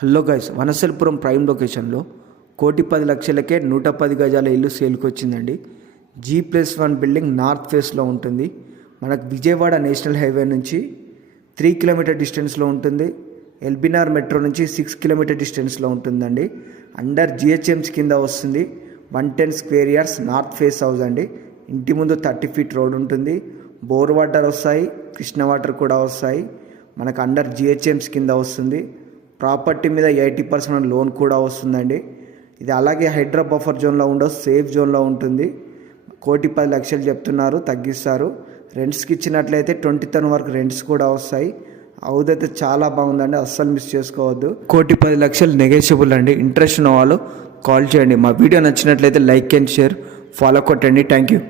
Hello guys, Vanasthalipuram prime లొకేషన్లో 1,10,00,000కే 110 గజాల ఇల్లు సేల్కి వచ్చిందండి. G+1 బిల్డింగ్ నార్త్ ఫేస్లో ఉంటుంది. మనకు విజయవాడ నేషనల్ హైవే నుంచి 3 కిలోమీటర్ డిస్టెన్స్లో ఉంటుంది. ఎల్బీనగర్ మెట్రో నుంచి 6 కిలోమీటర్ డిస్టెన్స్లో ఉంటుందండి. అండర్ GHMC కింద వస్తుంది. 110 square yards north face house అండి. ఇంటి ముందు 30 ఫీట్ రోడ్ ఉంటుంది. బోర్ వాటర్ వస్తాయి, కృష్ణ వాటర్ కూడా వస్తాయి. మనకు అండర్ GHMC కింద వస్తుంది. ప్రాపర్టీ మీద 80% లోన్ కూడా వస్తుందండి. ఇది అలాగే హైడ్రా బఫర్ జోన్లో ఉండవు, సేఫ్ జోన్లో ఉంటుంది. 1,10,00,000 చెప్తున్నారు, తగ్గిస్తారు. రెంట్స్కి ఇచ్చినట్లయితే 20,000 వరకు రెంట్స్ కూడా వస్తాయి. హౌస్ అయితే చాలా బాగుందండి, అస్సలు మిస్ చేసుకోవద్దు. 1,10,00,000 నెగోషియబుల్ అండి. ఇంట్రెస్ట్ ఉన్న వాళ్ళు కాల్ చేయండి. మా వీడియో నచ్చినట్లయితే లైక్ అండ్ షేర్, ఫాలో కొట్టండి. Thank you.